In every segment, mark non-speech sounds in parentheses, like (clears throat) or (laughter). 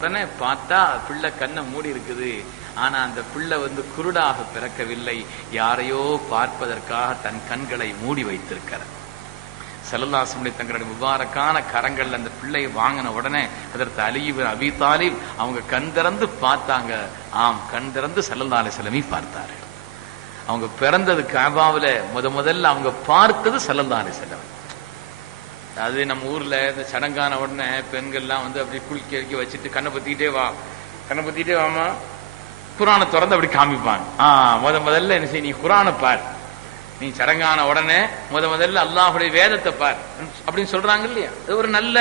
உடனே பார்த்தா பிள்ளை கண்ணை மூடி இருக்குது ஆனா அந்த பிள்ளை வந்து குருடாக பிறக்கவில்லை. யாரையோ பார்ப்பதற்காக தன் கண்களை மூடி வைத்திருக்கிறார். செல்லல்லாசமுடைய தங்களுடைய முபாரக்கான கரங்கள்ல அந்த பிள்ளையை வாங்கின உடனே அதற்கு அலியுவர் அபி தாலிப் அவங்க கண் திறந்து பார்த்தாங்க. ஆம் கண் திறந்து செல்லல்லாலை செலவி பார்த்தாரு அவங்க பிறந்தது காபாவில். முத முதல்ல அவங்க பார்த்தது செல்லல்லாலை செலவு அது நம்ம ஊர்ல இந்த சடங்கான உடனே பெண்கள்லாம் வந்து அப்படி குளிக்க வைக்க வச்சுட்டு கண்ணை பத்திக்கிட்டே வா. கண்ணை பத்திக்கிட்டே வாமா குரானை திறந்து அப்படி காமிப்பாங்க. ஆ முத முதல்ல என்ன செய்ய நீ குரானை பார். நீ சடங்கான உடனே முத முதல்ல அல்லாஹுடைய வேதத்தை பார். அப்படின்னு சொல்றாங்க இல்லையா? அது ஒரு நல்ல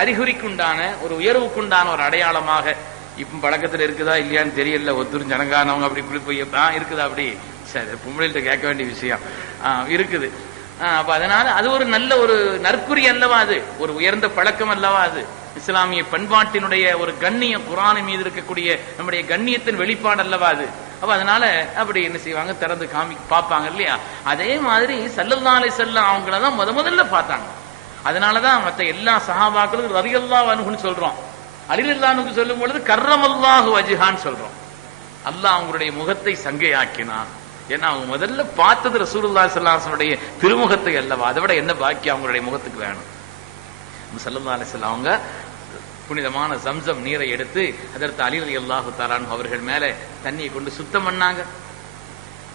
அறிகுறிக்குண்டான ஒரு உயர்வுக்குண்டான ஒரு அடையாளமாக இப்ப பழக்கத்துல இருக்குதா இல்லையான்னு தெரியல. ஒத்துரும் சடங்கானவங்க அப்படி குளி போய் இருக்குதா அப்படி? சரி பொம்பளைகிட்ட கேட்க வேண்டிய விஷயம். ஆ இருக்குது. அப்ப அதனால அது ஒரு நல்ல ஒரு நற்குறி அல்லவா அது? ஒரு உயர்ந்த பழக்கம் அல்லவா அது? இஸ்லாமிய பண்பாட்டினுடைய ஒரு கண்ணியம் குரானின் மீது இருக்கக்கூடிய நம்முடைய கண்ணியத்தின் வெளிப்பாடு அல்லவா அது? அப்ப அதனால அப்படி என்ன செய்வாங்க? திறந்து காமி பார்ப்பாங்க இல்லையா? அதே மாதிரி சல்லல்லாலை செல்லம் அவங்களதான் முத முதல்ல பார்த்தாங்க. அதனாலதான் மத்த எல்லா சகாபாக்களும் ரதியல்லா அனுகுன்னு சொல்றோம். அலிலல்லானுக்கு சொல்லும் பொழுது கர்ரமல்லாஹு வஜிஹான்னு சொல்றோம். அல்லாஹ் அவங்களுடைய முகத்தை சங்கையாக்கினான். ஏன்னா அவங்க முதல்ல பார்த்தது ரசூலுல்லா சல்லாசனுடைய திருமுகத்தை அல்லவா? அதை விட என்ன பாக்கி அவங்களுடைய முகத்துக்கு வேணும்? சல்லா அலிஸ்லாம் அவங்க புனிதமான சம்சம் நீரை எடுத்து அதற்கு அலி அலி அல்லாஹு தாலான் அவர்கள் மேல தண்ணியை கொண்டு சுத்தம் பண்ணாங்க.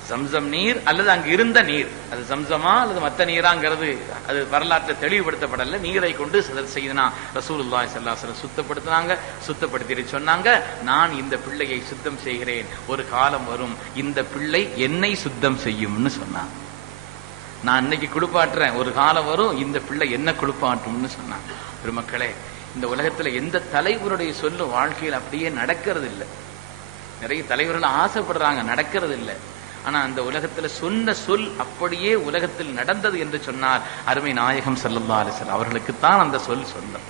சம்சம் நீர் அல்லது அங்கு இருந்த நீர். அது சம்சமா அல்லது மத்த நீராங்கிறது? அது வரலாற்றை தெளிவுபடுத்தப்படல. நீரை கொண்டு செய்தனா. ரசூலுல்லா சல்லாசலம் சுத்தப்படுத்தினாங்க. சுத்தப்படுத்திட்டு சொன்னாங்க நான் இந்த பிள்ளையை சுத்தம் செய்கிறேன். ஒரு காலம் வரும். இந்த பிள்ளை என்னை சுத்தம் செய்யும்னு சொன்னான். நான் இன்னைக்கு குளிப்பாட்டுறேன். ஒரு காலம் வரும். இந்த பிள்ளை என்ன குளிப்பாட்டும்னு சொன்னாங்க பெருமக்களே இந்த உலகத்துல எந்த தலைவருடைய சொல்லும் வாழ்க்கையில் அப்படியே நடக்கிறது இல்லை நிறைய தலைவர்கள் ஆசைப்படுறாங்க. நடக்கிறது இல்லை ஆனா அந்த உலகத்துல சொன்ன சொல் அப்படியே உலகத்தில் நடந்தது என்று சொன்னார் அருமை நாயகம் சல்லல்லா அலிசல் அவர்களுக்கு தான் அந்த சொல் சொந்தம்.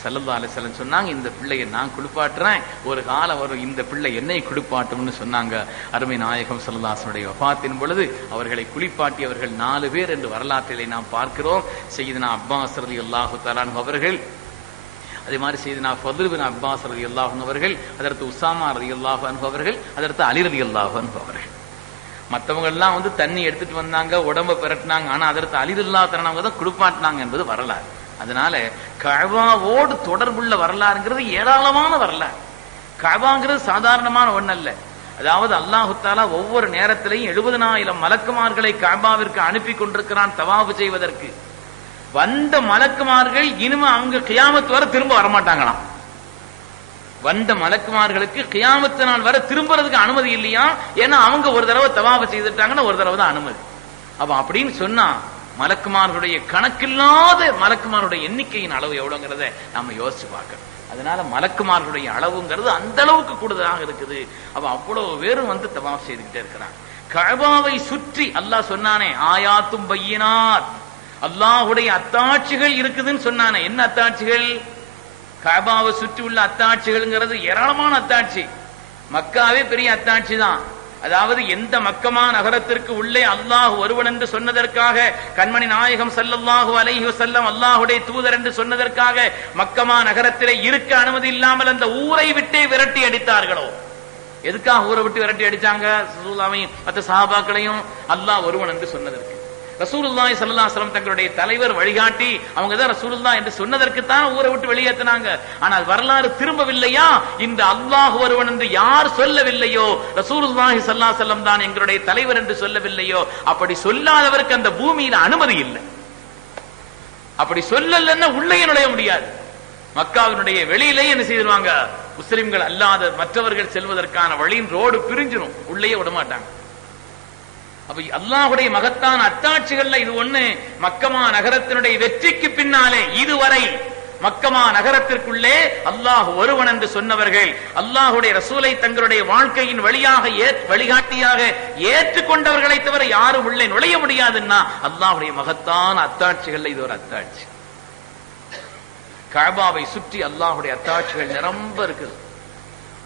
சல்லல்லா அலிசல்லம் சொன்னாங்க இந்த பிள்ளையை நான் குளிப்பாட்டுறேன் ஒரு காலம் வரும் இந்த பிள்ளை என்னை குளிப்பாட்டும்னு சொன்னாங்க. அருமை நாயகம் சல்லல்லாசனுடைய வபாத்தின் பொழுது அவர்களை குளிப்பாட்டியவர்கள் நாலு பேர் என்று வரலாற்றிலே நாம் பார்க்கிறோம். செய்தனா அப்பாஸ் ரதி அல்லாஹு தலான் அவர்கள் அதே மாதிரி செய்தனா ஃபதுல்பின் அப்பாஸ் ரதி அல்லாஹன் அவர்கள் அதற்கு உசாமா ரதி அல்லாஹன் அவர்கள் அதற்கு அலி ரதி அல்லாஹன் அவர்கள். மற்றவங்க எல்லாம் வந்து தண்ணி எடுத்துட்டு வந்தாங்க உடம்ப பிரட்டினாங்க ஆனா அதற்கு அலிதுல்லா தரணவங்க தான் குளிப்பாட்டினாங்க என்பது வரலாறு. அதனால கழவாவோடு தொடர்புள்ள வரலாறுங்கிறது ஏராளமான வரலாறு. கழவாங்கிறது சாதாரணமான ஒண்ணு அல்ல அதாவது அல்லாஹுத்தாலா ஒவ்வொரு நேரத்திலையும் எழுபதனாயிரம் மலக்குமார்களை கபாவிற்கு அனுப்பி கொண்டிருக்கிறான் தவாபு செய்வதற்கு. வந்த மலக்குமார்கள் இனிமே அவங்க கியாமத்து வர திரும்ப வரமாட்டாங்களாம். வந்த மலக்குமார்களுக்கு கியாமத்து நாள் வர திரும்புறதுக்கு அனுமதி இல்லையா? ஏன்னா அவங்க ஒரு தடவை தவாப செய்துட்டாங்கன்னா ஒரு தடவை தான் அனுமதி. அப்ப அப்படின்னு சொன்னா மலக்குமார்களுடைய கணக்கில்லாத மலக்குமாருடைய எண்ணிக்கையின் அளவு எவ்வளவுங்கிறத நம்ம யோசிச்சு பார்க்கணும். அதனால மலக்குமார்களுடைய அளவுங்கிறது அந்த அளவுக்கு கூடுதலாக இருக்குது. அப்ப அவ்வளவு பேரும் வந்து தவாப் செய்துகிட்டே இருக்கிறாங்க. கழபாவை சுற்றி அல்லாஹ் சொன்னானே ஆயாத்தும் பையினார் அல்லாஹுடைய அத்தாட்சிகள் இருக்குதுன்னு சொன்னானே. என்ன அத்தாட்சிகள்? கபாவை சுற்றி உள்ள அத்தாட்சிகள்ங்கிறது ஏராளமான அத்தாட்சி. மக்காவே பெரிய அத்தாட்சி தான் அதாவது எந்த மக்கமா நகரத்திற்கு உள்ளே அல்லாஹ் ஒருவன் என்று சொன்னதற்காக கண்மணி நாயகம் சல்லல்லாஹு அலைஹி செல்லம் அல்லாஹுடைய தூதர் என்று சொன்னதற்காக மக்கமா நகரத்திலே இருக்க அனுமதி இல்லாமல் அந்த ஊரை விட்டே விரட்டி அடித்தார்களோ? எதுக்காக ஊரை விட்டு விரட்டி அடிச்சாங்க? சுல்லாவையும் மற்ற சாபாக்களையும் அல்லாஹ் ஒருவன் என்று சொன்னதற்கு. ரசூலுல்லாய் சல்லாஸ்லம் தங்களுடைய தலைவர் வழிகாட்டி அவங்க தான் ரசூலுல்லா என்று சொன்னதற்கு தான் ஊரை விட்டு வெளியேற்றினாங்க. ஆனால் வரலாறு திரும்பவில்லையா? இந்த அல்லாஹ் ஒருவன் என்று யார் சொல்லவில்லையோ? ரசூலுல்லாஹி சல்லா செல்லம் தான் எங்களுடைய தலைவர் என்று சொல்லவில்லையோ? அப்படி சொல்லாதவருக்கு அந்த பூமியில அனுமதி இல்லை. அப்படி சொல்லலன்னா உள்ளே நுழைய முடியாது. மக்காவினுடைய வெளியிலேயே என்ன செய்திருவாங்க? முஸ்லிம்கள் அல்லாத மற்றவர்கள் செல்வதற்கான வழியின் ரோடு பிரிஞ்சிடும் உள்ளேயே விட மாட்டாங்க அப்ப அல்லாஹுடைய மகத்தான அத்தாட்சிகள்ல இது ஒண்ணு. மக்கமா நகரத்தினுடைய வெற்றிக்கு பின்னாலே இதுவரை மக்கமா நகரத்திற்குள்ளே அல்லாஹ் ஒருவன் என்று சொன்னவர்கள் அல்லாஹுடைய ரசூலை தங்களுடைய வாழ்க்கையின் வழியாக வழிகாட்டியாக ஏற்றுக்கொண்டவர்களை தவிர யாரும் உள்ளே நுழைய முடியாதுன்னா அல்லாஹுடைய மகத்தான அத்தாட்சிகள்ல இது ஒரு அத்தாட்சி. கபாவை சுற்றி அல்லாஹுடைய அத்தாட்சிகள் நிரம்ப இருக்குது.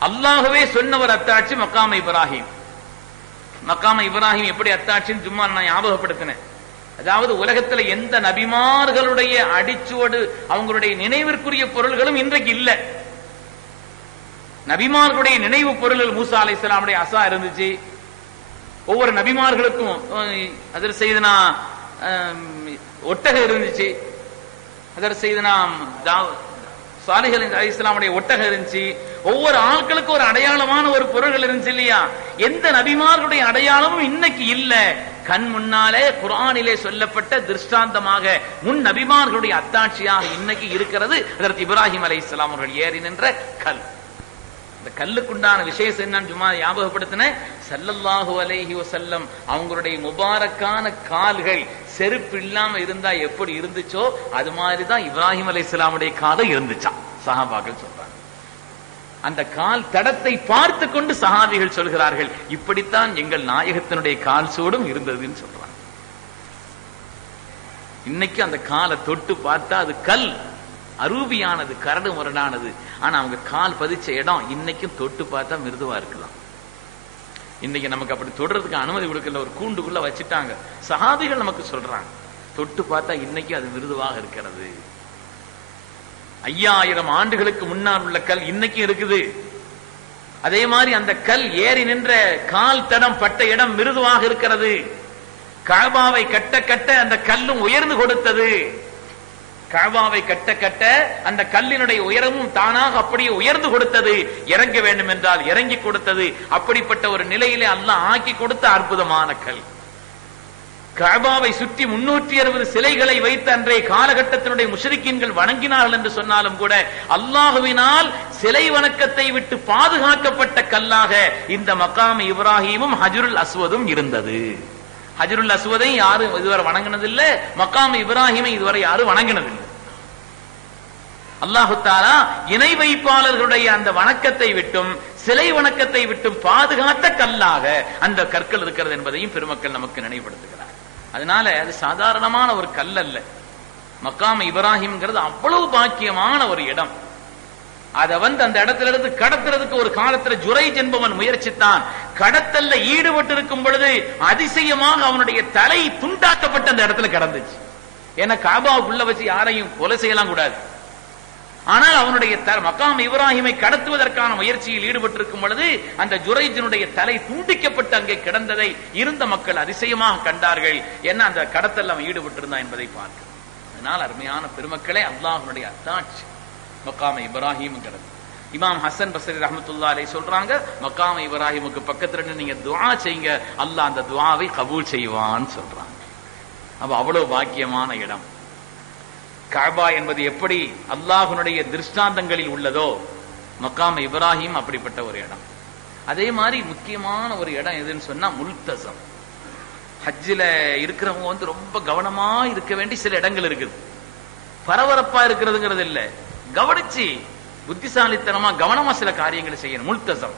அல்லாஹுவே சொன்னவர் அத்தாட்சி மக்காம இப்ராஹிம். மக்காம இப்ராஹிம் எப்படி அத்தாட்சின்னு சும்மா நான் ஞாபகப்படுத்தினேன். அதாவது உலகத்துல எந்த நபிமார்களுடைய அடிச்சுவடு அவங்களுடைய நினைவிற்குரிய பொருள்களும் இன்றைக்கு இல்லை. நபிமார்களுடைய நினைவு பொருள்கள் மூசா அலை இஸ்லாமுடைய அசா இருந்துச்சு. ஒவ்வொரு நபிமார்களுக்கும் அதில் செய்தனா ஒட்டகம் இருந்துச்சு. அதில் செய்தனா சாலிகள் அலி இஸ்லாமுடைய ஒட்டகம் இருந்துச்சு. ஒவ்வொரு ஆட்களுக்கும் ஒரு அடையாளமான ஒரு பொருள்கள் இருந்துச்சு இல்லையா? எந்த நபிமார்களுடைய அடையாளமும் இன்னைக்கு இல்ல. கண் முன்னாலே குரானிலே சொல்லப்பட்ட திருஷ்டாந்தமாக முன் நபிமார்களுடைய அத்தாட்சியாக இன்னைக்கு இருக்கிறது அதற்கு இப்ராஹிம் அலை இஸ்லாம் அவர்கள் ஏறி நின்ற கல். இந்த கல்லுக்குண்டான விசேஷம் என்னன்னு சும்மா ஞாபகப்படுத்தின? சல்லல்லாஹு அலைஹி வசல்லம் அவங்களுடைய முபாரக்கான கால்கள் செருப்பு இல்லாம இருந்தா எப்படி இருந்துச்சோ அது மாதிரிதான் இப்ராஹிம் அலை இஸ்லாமுடைய காதை இருந்துச்சான் சஹாபாக்கள் சொல்றாங்க. அந்த கால் தடத்தை பார்த்து கொண்டு சகாதிகள் சொல்கிறார்கள் இப்படித்தான் எங்கள் நாயகத்தினுடைய கால் சூடும் இருந்ததுன்னு சொல்றாங்க. இன்னைக்கு அந்த காலை தொட்டு பார்த்தா அது கல் அரூபியானது கரடு முரடானது. ஆனா அவங்க கால் பதிச்ச இடம் இன்னைக்கும் தொட்டு பார்த்தா மிருதுவா இருக்கலாம். இன்னைக்கு நமக்கு அப்படி தொடுறதுக்கு அனுமதி கொடுக்கல ஒரு கூண்டுக்குள்ள வச்சுட்டாங்க. சஹாபிகள் நமக்கு சொல்றாங்க தொட்டு பார்த்தா இன்னைக்கு அது மிருதுவாக இருக்கிறது. ஐயாயிரம் ஆண்டுகளுக்கு முன்னால் உள்ள கல் இன்னைக்கும் இருக்குது. அதே மாதிரி அந்த கல் ஏறி நின்ற கால் தடம் பட்ட இடம் மிருதுவாக இருக்கிறது. கழபாவை கட்ட கட்ட அந்த கல்லும் உயர்ந்து கொடுத்தது. கழபாவை கட்ட கட்ட அந்த கல்லினுடைய உயரமும் தானாக அப்படியே உயர்ந்து கொடுத்தது. இறங்க வேண்டும் என்றால் இறங்கி கொடுத்தது. அப்படிப்பட்ட ஒரு நிலையிலே அல்லாஹ் ஆக்கி கொடுத்த அற்புதமான கல். கபாவை சுற்றி முன்னூற்றி அறுபது சிலைகளை வைத்த அன்றைய காலகட்டத்தினுடைய முஷரிக்கின்கள் வணங்கினார்கள் என்று சொன்னாலும் கூட அல்லாஹுவினால் சிலை வணக்கத்தை விட்டு பாதுகாக்கப்பட்ட கல்லாக இந்த மக்காம் இப்ராஹிமும் ஹஜருல் அஸ்வதும் இருந்தது. ஹஜருல் அஸ்வதை யாரும் இதுவரை வணங்கினதில்லை மக்காம் இப்ராஹிமை இதுவரை யாரும் வணங்கினதில்லை. அல்லாஹு தாலா இணை வைப்பாளர்களுடைய அந்த வணக்கத்தை விட்டும் சிலை வணக்கத்தை விட்டும் பாதுகாத்த கல்லாக அந்த கற்கள் இருக்கிறது என்பதையும் பெருமக்கள் நமக்கு நினைவுபடுத்துகிறார். அதனால அது சாதாரணமான ஒரு கல் அல்ல மக்காம இப்ராஹிம்ங்கிறது அவ்வளவு பாக்கியமான ஒரு இடம். அதை வந்து அந்த இடத்துல இருந்து கடத்துறதுக்கு ஒரு காலத்துல ஜுரை என்பவன் முயற்சித்தான். கடத்தல்ல ஈடுபட்டு இருக்கும் பொழுது அதிசயமாக அவனுடைய தலை துண்டாக்கப்பட்டு அந்த இடத்துல கிடந்துச்சு. ஏன்னா காபாவுக்குள்ள வச்சு யாரையும் கொலை செய்யலாம் கூடாது. ஆனால் அவனுடைய மக்காம் இப்ராஹிமை கடத்துவதற்கான முயற்சியில் ஈடுபட்டிருக்கும் பொழுது அந்த ஜுரைஜனுடைய தலை துண்டிக்கப்பட்டு அங்கே கிடந்ததை இருந்த மக்கள் அதிசயமாக கண்டார்கள். என்ன அந்த கடத்தல் அவன் ஈடுபட்டிருந்தான் என்பதை பார்க்க. அதனால் அருமையான பெருமக்களே அல்லாஹனுடைய அத்தாட்சி மக்காம இப்ராஹிம்ங்கிறது இமாம் ஹசன் பசரி ரஹமத்துல்லா அலை சொல்றாங்க மக்காம இப்ராஹிமுக்கு பக்கத்துல நீங்க துவா செய்யுங்க அல்லாஹ் அந்த துவாவை கபூல் செய்வான்னு சொல்றாங்க. அப்ப அவ்வளவு பாக்கியமான இடம். காபா என்பது எப்படி அல்லாஹுனுடைய திருஷ்டாந்தங்களில் உள்ளதோ மக்காம இப்ராஹிம் அப்படிப்பட்ட ஒரு இடம். அதே மாதிரி முக்கியமான ஒரு இடம் எதுன்னு சொன்னா முல்தசம். ஹஜ்ஜில் இருக்கிறவங்க வந்து ரொம்ப கவனமா இருக்க வேண்டிய சில இடங்கள் இருக்குது. பரபரப்பா இருக்கிறதுங்கிறது இல்ல. கவனிச்சு புத்திசாலித்தனமா கவனமா சில காரியங்களை செய்யணும். முல்தசம்.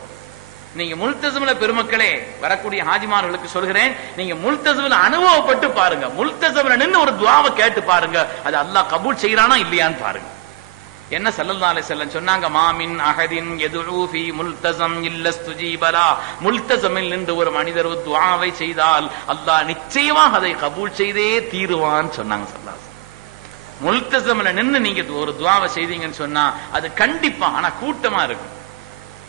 நீங்க முல்தசம்ல பெருமக்களே வரக்கூடிய ஹாஜிமார்களுக்கு சொல்கிறேன் நீங்க முல்தசுல அனுபவப்பட்டு பாருங்க. முல்தசம்ல நின்று ஒரு துவாவை கேட்டு பாருங்க. அது அல்லாஹ் கபூல் செய்யறானா இல்லையான்னு பாருங்க. என்ன சல்லல்லா அலைஹி சொன்னாங்க? மாமின் அஹதின் யதுஉ ஃபீ முல்தஸம் இல்ல ஸ்துஜீபலா முல்தசமில் நின்று ஒரு மனிதர் ஒரு துஆவை செய்தால் அல்லாஹ் நிச்சயமாக அதை கபூல் செய்தே தீருவான்னு சொன்னாங்க சல்லல்லாஹு அலைஹி வஸல்லம். நின்னு நீங்க ஒரு துவாவை செய்தீங்கன்னு சொன்னா அது கண்டிப்பா ஆனா கூட்டமா இருக்கும்.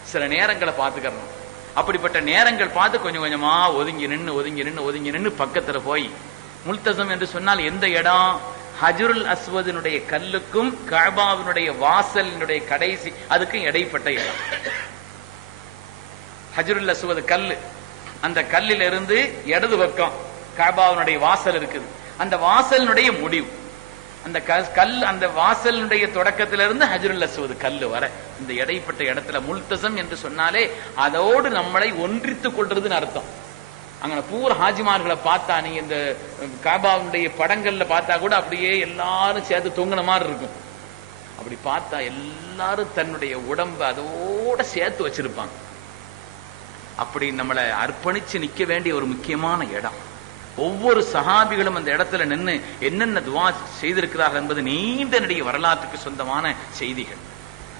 சில நேரங்களை பார்த்துக்கறணும். அப்படிப்பட்ட நேரங்கள் பார்த்து கொஞ்சம் கொஞ்சமா ஒதுங்கி நின்னு ஒதுங்கி நின்னு ஒதுங்கி நின்னு பக்கத்துல போய் முல்தசம் என்று சொன்னால் எந்த இடம்? ஹஜருல் அஸ்வதினுடைய கல்லுக்கும் கபாவினுடைய வாசலினுடைய கடைசி அதுக்கும் இடைப்பட்ட இடம். ஹஜருல் அஸ்வது கல்லு. அந்த கல்லிலிருந்து இடது பக்கம் கபாவினுடைய வாசல் இருக்குது. அந்த வாசலினுடைய முடிவு. அந்த க- கல் அந்த வாசலினுடைய தொடக்கத்திலிருந்து ஹஜருல் அசுவது கல்லு வர. இந்த இடைப்பட்ட இடத்துல முல்தசம் என்று சொன்னாலே அதோடு நம்மளை ஒன்றித்துக் கொள்றதுன்னு அர்த்தம். அங்க பூரா ஹாஜிமார்களை பார்த்தா நீ இந்த காபாவுடைய படங்கள்ல பார்த்தா கூட அப்படியே எல்லாரும் சேர்த்து தொங்குன மாதிரி இருக்கும். அப்படி பார்த்தா எல்லாரும் தன்னுடைய உடம்ப அதோட சேர்த்து வச்சிருப்பாங்க. அப்படி நம்மளை அர்ப்பணிச்சு நிக்க வேண்டிய ஒரு முக்கியமான இடம். ஒவ்வொரு சஹாபிகளும் அந்த இடத்துல நின்னு என்னென்ன துவா செய்திருக்கிறார்கள் என்பது நீண்ட நடிகை வரலாற்றுக்கு சொந்தமான செய்திகள்.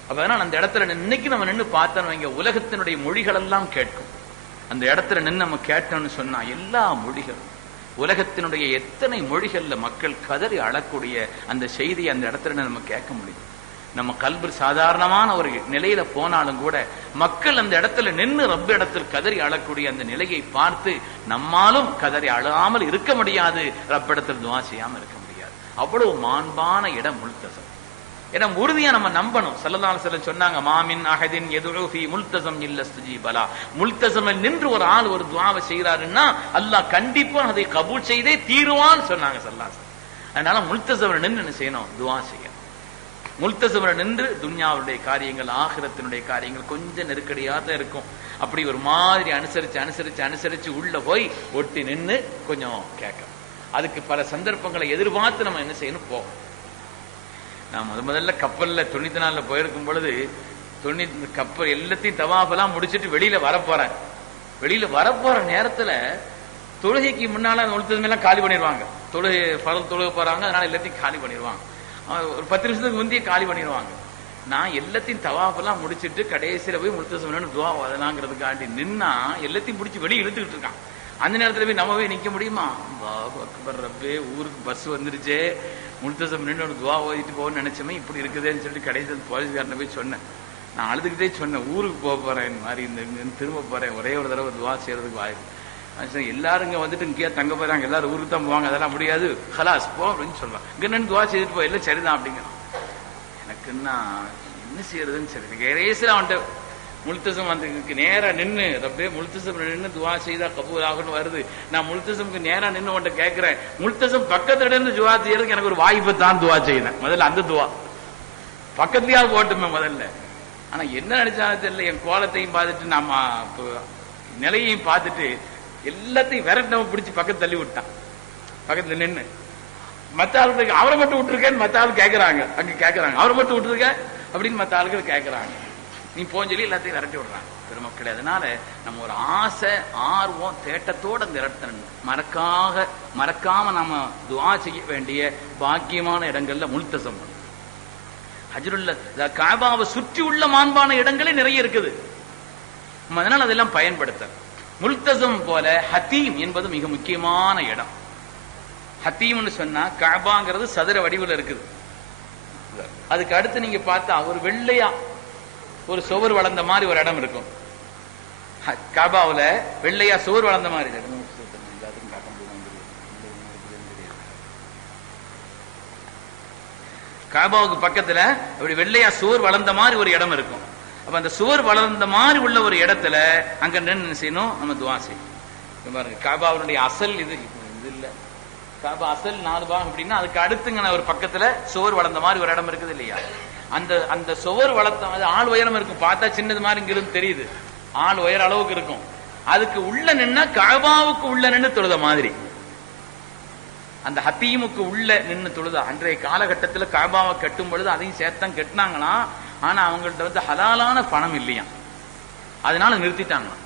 அப்ப அந்த இடத்துல இன்னைக்கு நம்ம நின்னு பார்த்தோம் வைங்க உலகத்தினுடைய மொழிகள் எல்லாம் கேட்கும். அந்த இடத்துல நின்னு நம்ம கேட்டோம்னு சொன்னா எல்லா மொழிகளும் உலகத்தினுடைய எத்தனை மொழிகள்ல மக்கள் கதறி அழக்கூடிய அந்த செய்தியை அந்த இடத்துல நம்ம கேட்க முடியும். நம்ம கல்வி சாதாரணமான ஒரு நிலையில போனாலும் கூட மக்கள் அந்த இடத்துல நின்று ரப்ப இடத்தில் கதறி அழக்கூடிய அந்த நிலையை பார்த்து நம்மாலும் கதறி அழாமல் இருக்க முடியாது. ரப்ப இடத்தில் துவா செய்யாமல் இருக்க முடியாது. அவ்வளவு மாண்பான இடம் முல்தசம். இடம் உறுதியா நம்ம நம்பணும். சல்லல்லாஹு அலைஹி சொன்னாங்க மாமின் அகதின் யதுஉ முல்தசம் இல்ல இல்ல ஸ்துஜீபலா முல்தசம் நின்று ஒரு ஆள் ஒரு துவாவை செய்யறாருன்னா அல்லாஹ் கண்டிப்பா அதை கபூல் செய்தே தீருவான்னு சொன்னாங்க சல்லல்லாஹு அதனால முல்தசம் நின்று என்ன செய்யணும்? துவா செய்யணும். முல்தசமில் நின்று துன்யாவுடைய காரியங்கள் ஆகிரத்தினுடைய காரியங்கள் கொஞ்சம் நெருக்கடியாக தான் இருக்கும். அப்படி ஒரு மாதிரி அனுசரிச்சு அனுசரிச்சு அனுசரிச்சு உள்ள போய் ஒட்டி நின்று கொஞ்சம் கேட்கும். அதுக்கு பல சந்தர்ப்பங்களை எதிர்பார்த்து நம்ம என்ன செய்யணும்? போகும் நான் முத முதல்ல கப்பல்ல தொண்ணூத்தி நாலுல போயிருக்கும் பொழுது தொண்ணூத்தி கப்பல் எல்லாத்தையும் தவாஃபெல்லாம் முடிச்சிட்டு வெளியில வரப்போறேன். வெளியில வரப்போற நேரத்துல தொழுகைக்கு முன்னால அந்த ஒழுத்தது எல்லாம் காலி பண்ணிடுவாங்க. தொழுகை பரல் தொழுக போறாங்க அதனால எல்லாத்தையும் காலி பண்ணிடுவாங்க. ஒரு பத்து நிமிஷத்துக்கு முந்தைய காலி பண்ணிடுவாங்க. நான் எல்லாத்தையும் தவாஃபெல்லாம் முடிச்சுட்டு கடைசியில் போய் முழுத்தசம் துவா வதனாங்கிறதுக்காண்டி நின்னா எல்லாத்தையும் பிடிச்சி வெளியே இழுத்துக்கிட்டு இருக்கான். அந்த நேரத்தில் போய் நம்ம போய் நிற்க முடியுமா? அல்லாஹ் அக்பர் ரப்பே ஊருக்கு பஸ் வந்துருச்சே. முழுத்தசம் நின்று ஒரு துவா ஓதிட்டு போகணும்னு நினச்சோமே இப்படி இருக்குதுன்னு சொல்லிட்டு கடைசியில் போலீஸ்காரனை போய் சொன்னேன். நான் அழுதுகிட்டே சொன்னேன் ஊருக்கு போக போகிறேன் இந்த மாதிரி இந்த திரும்ப போகிறேன் ஒரே ஒரு தடவை துவா செய்யறதுக்கு வாய்ப்பு நான் எல்லாரும் இங்க வந்துட்டு இங்கேயா தங்க போறாங்க எல்லாரும் ஊருக்கு தான் போவாங்க அதெல்லாம் முடியாது. ஹலாஸ் போ அப்படின்னு சொல்லுவாங்க. இங்க நின்று துவா செய்துட்டு போய் எல்லாம் சரிதான் அப்படிங்கிறான். எனக்குன்னா என்ன செய்யறதுன்னு சரி கரேசில் அவன்கிட்ட முழுத்தசம் வந்து நேரா நின்னு ரப்பே முல்தசம் நின்னு துவா செய்தா கபூர் ஆகும்னு வருது. நான் முல்தசம்க்கு நேரா நின்னு உன்கிட்ட கேட்கிறேன் முல்தசம் பக்கத்துல இருந்து துவா செய்யறதுக்கு எனக்கு ஒரு வாய்ப்பை தான் துவா செய்யணும். முதல்ல அந்த துவா. பக்கத்துலயாவது போட்டுமே முதல்ல. ஆனா என்ன நினைச்சாலும் தெரியல என் கோலத்தையும் பார்த்துட்டு நம்ம நிலையையும் பார்த்துட்டு எல்லாத்தையும் விரட்டவன் பிடிச்சி பக்கத்து தள்ளி விட்டான். பக்கத்துல நின்னு. மத்த ஆளுக்கு அவரை மட்டும் விட்டுருக்கேன்னு மத்த ஆள் கேட்கறாங்க அங்க கேட்கறாங்க அவரை மட்டும் விட்டுருக்க? அப்படின்னு மத்த ஆளுகள் கேட்கறாங்க நீ போன்னு சொல்லி எல்லாத்தையும் விரட்டி விடுறாங்க பெருமக்கள் அதனால நம்ம ஒரு ஆசை ஆர்வம் தேட்டத்தோட அந்த மறக்காக மறக்காம நாம துவா செய்ய வேண்டிய பாக்கியமான இடங்கள்ல முல்தசம் ஹஜ்ருல்ல காபாவை சுற்றி உள்ள மாண்பான இடங்களே நிறைய இருக்குது. நம்ம அதனால அதெல்லாம் பயன்படுத்தணும் முல்தசம் போல ஹத்தீம் என்பது மிக முக்கியமான இடம். ஹத்தீம்னு சொன்னா காபாங்கிறது சதுர வடிவில் இருக்குது. அதுக்கு அடுத்து நீங்க பார்த்தா ஒரு வெள்ளையா ஒரு சுவர் வளர்ந்த மாதிரி ஒரு இடம் இருக்கும். ஹ- வெள்ளையா சுவர் வளர்ந்த மாதிரி இடம் காபாவுக்கு பக்கத்துல அப்படி வெள்ளையா சுவர் வளர்ந்த மாதிரி ஒரு இடம் இருக்கும். அப்ப அந்த சுவர் வளர்ந்த மாதிரி உள்ள ஒரு இடத்துல அங்க நின்று செய்யணும்? நம்ம துவா செய்யணும். பாருங்க காபாவுடைய அசல் இது. இது இல்ல. காபா அசல் நாலு பாகம் அப்படின்னா அதுக்கு அடுத்துங்க ஒரு பக்கத்துல சுவர் வளர்ந்த மாதிரி ஒரு இடம் இருக்குது இல்லையா? அந்த அந்த சுவர் வளர்த்த அது ஆள் உயரம் இருக்கும். பார்த்தா சின்னது மாதிரி இங்க இருந்து தெரியுது. ஆள் உயர அளவுக்கு இருக்கும். அதுக்கு உள்ள நின்னா காபாவுக்கு உள்ள நின்னு தொழுத மாதிரி. அந்த ஹத்தீமுக்கு உள்ள நின்னு தொழுதா? அன்றைய காலகட்டத்தில் காபாவை கட்டும் பொழுது அதையும் சேர்த்தான் கட்டினாங்களாம். ஆனா அவங்கள்ட்ட வந்து ஹலாலான பணம் இல்லையா? அதனால நிறுத்திட்டாங்களாம்.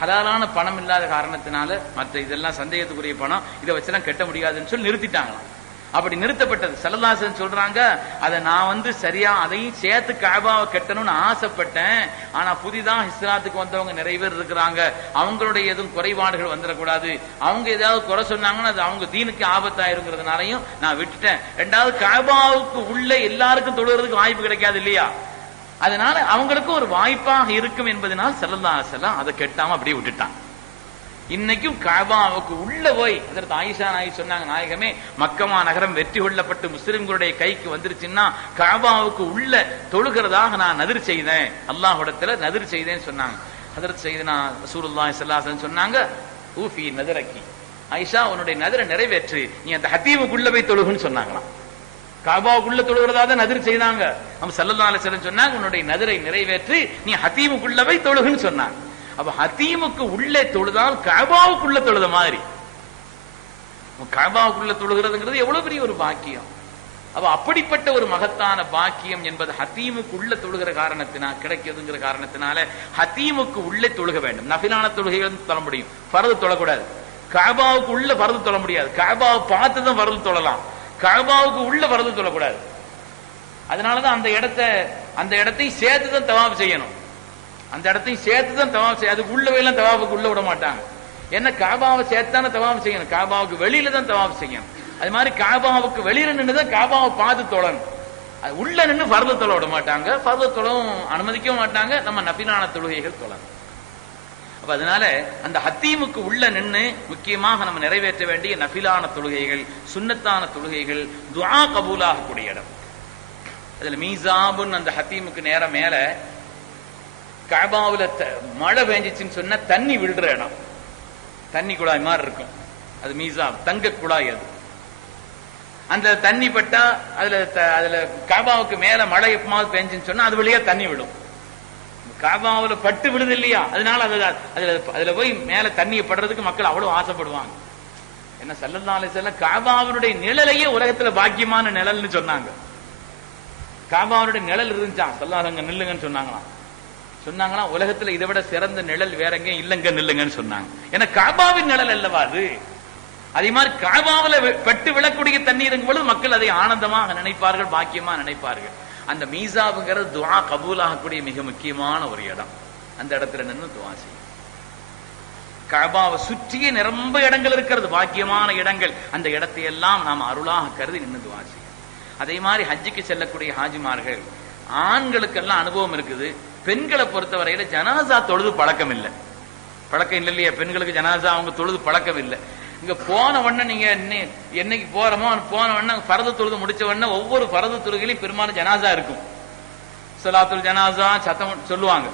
ஹலாலான பணம் இல்லாத காரணத்தினால மற்ற இதெல்லாம் சந்தேகத்துக்குரிய பணம் இதை வச்செல்லாம் கட்ட முடியாதுன்னு சொல்லி நிறுத்திட்டாங்களாம். அப்படி நிறுத்தப்பட்டது. சல்லல்லாசன் சொல்றாங்க அதை நான் வந்து சரியா அதையும் சேர்த்து காபாவை கட்டணும்னு ஆசைப்பட்டேன். ஆனா புதிதா இஸ்லாத்துக்கு வந்தவங்க நிறைய பேர் இருக்கிறாங்க. அவங்களுடைய எதுவும் குறைபாடுகள் வந்துடக்கூடாது. அவங்க ஏதாவது குறை சொன்னாங்கன்னா அது அவங்க தீனுக்கு ஆபத்தாயிருங்கிறதுனாலையும் நான் விட்டுட்டேன். ரெண்டாவது காபாவுக்கு உள்ள எல்லாருக்கும் தொழுகிறதுக்கு வாய்ப்பு கிடைக்காது இல்லையா? அதனால அவங்களுக்கும் ஒரு வாய்ப்பாக இருக்கும் என்பதனால் செல்லல்லா அதை கெட்டாம அப்படியே விட்டுட்டான் இன்னைக்கும் காபாவுக்கு உள்ள போய் அதற்கு ஆயிஷா நாயி சொன்னாங்க நாயகமே மக்கமா நகரம் வெற்றி கொள்ளப்பட்டு முஸ்லிம்களுடைய கைக்கு வந்துருச்சுன்னா காபாவுக்கு உள்ள தொழுகிறதாக நான் நதிர் செய்தேன். அல்லாஹ்விடத்துல நதிர் செய்தேன்னு சொன்னாங்க. அதற்கு செய்தனா ரசூலுல்லாஹி சல்லாசன் சொன்னாங்க ஊஃபி நதிரக்கி. ஆயிஷா உன்னுடைய நதிரை நிறைவேற்று. நீ அந்த ஹத்தீவுக்குள்ள போய் தொழுகுன்னு சொன்னாங்களாம். காபாவுக்குள்ள தொழுகிறதா தான் நதிர் செய்தாங்க. நம்ம சல்லல்லா அலைஹி சொன்னாங்க உன்னுடைய நதிரை நிறைவேற்றி. நீ ஹத்தீவுக்குள்ள போய் தொழுகுன்னு சொன்னாங்க. அப்ப ஹத்தீமுக்கு உள்ளே தொழுதால் கபாவுக்குள்ள தொழுத மாதிரி. கபாவுக்குள்ள தொழுகிறதுங்கிறது எவ்வளவு பெரிய ஒரு பாக்கியம். அப்ப அப்படிப்பட்ட ஒரு மகத்தான பாக்கியம் என்பது ஹத்தீமுக்கு உள்ள தொழுகிற காரணத்தினா கிடைக்கிறதுங்கிற காரணத்தினால ஹத்தீமுக்கு உள்ளே தொழுக வேண்டும். நபிலான தொழுகைகள் தொழ முடியும். பரது தொழக்கூடாது. கபாவுக்கு உள்ள பரது தொழ முடியாது. கபாவை பார்த்து தான் பரது தொழலாம். கபாவுக்கு உள்ள பரது தொழக்கூடாது. அதனாலதான் அந்த இடத்த அந்த இடத்தையும் சேர்த்து தான் தவாப் செய்யணும். அந்த இடத்தையும் சேர்த்து தான் தவாப் செய்ய அதுக்கு உள்ள உள்ள விட மாட்டாங்க. என்ன காபாவை சேர்த்தான தவாப் செய்யணும். காபாவுக்கு வெளியில தான் தவாப் செய்யணும். அது மாதிரி காபாவுக்கு வெளியில நின்று தான் காபாவை பார்த்து தொழணும். அது உள்ள நின்று பரத தொலை விட மாட்டாங்க. பரத தொலவும் அனுமதிக்கவும் மாட்டாங்க. நம்ம நபிலான தொழுகைகள் தொழணும் அப்ப அதனால அந்த ஹத்தீமுக்கு உள்ள நின்று முக்கியமாக நம்ம நிறைவேற்ற வேண்டிய நபிலான தொழுகைகள் சுன்னத்தான தொழுகைகள் துஆ கபூலாகக்கூடிய இடம். அதுல மீசாபுன் அந்த ஹத்தீமுக்கு நேரம் மேல கபாவில் மழை பெஞ்சிச்சுன்னு சொன்னா தண்ணி விழுற இடம். தண்ணி குழாய் மாதிரி இருக்கும். அது மீசா தங்க குழாய் அது. அந்த தண்ணி பட்டா அதுல அதுல காபாவுக்கு மேல மழை எப்பமாவது பெஞ்சுன்னு சொன்னா அது வழியா தண்ணி விடும் காபாவுல பட்டு விழுது இல்லையா? அதனால அது அதுல அதுல போய் மேல தண்ணியை படுறதுக்கு மக்கள் அவ்வளவு ஆசைப்படுவாங்க. என்ன சல்லல்லாஹு செல்ல காபாவினுடைய நிழலையே உலகத்துல பாக்கியமான நிழல்னு சொன்னாங்க. காபாவுடைய நிழல் இருந்துச்சான் செல்லாதங்க நில்லுங்கன்னு சொன்னாங்களாம். சொன்னாங்கன்னா உலகத்துல இதை விட சிறந்த நிழல் வேற எங்கேயும் இல்லைங்க நில்லுங்கன்னு சொன்னாங்க. ஏன்னா காபாவின் நிழல் அல்லவா அது? அதே மாதிரி காபாவில பெட்டு விழக்கூடிய தண்ணீருங்க பொழுது மக்கள் அதை ஆனந்தமாக நினைப்பார்கள் பாக்கியமா நினைப்பார்கள். அந்த மீசாவுங்கிறது துவா கபூலாகக்கூடிய மிக முக்கியமான ஒரு இடம். அந்த இடத்துல நின்று துவா செய்யும். கபாவை சுற்றியே நிரம்ப இடங்கள் இருக்கிறது பாக்கியமான இடங்கள். அந்த இடத்தை எல்லாம் நாம் அருளாக கருதி நின்று துவா செய்யும். அதே மாதிரி ஹஜ்ஜுக்கு செல்லக்கூடிய ஹாஜிமார்கள் ஆண்களுக்கெல்லாம் அனுபவம் இருக்குது. பெண்களை பொறுத்தவரையில ஜனாசா தொழுது பழக்கம் இல்லை பழக்கம் இல்லை இல்லையா பெண்களுக்கு ஜனாசா அவங்க தொழுது பழக்கம் இல்லை இங்க போன உடனே நீங்க என்னைக்கு போறோமோ போன உடனே பரத தொழுது முடிச்ச உடனே ஒவ்வொரு பரத தொழுகையிலும் பெரும்பாலும் ஜனாசா இருக்கும். சலாத்துல் ஜனாசா சத்தம் சொல்லுவாங்க.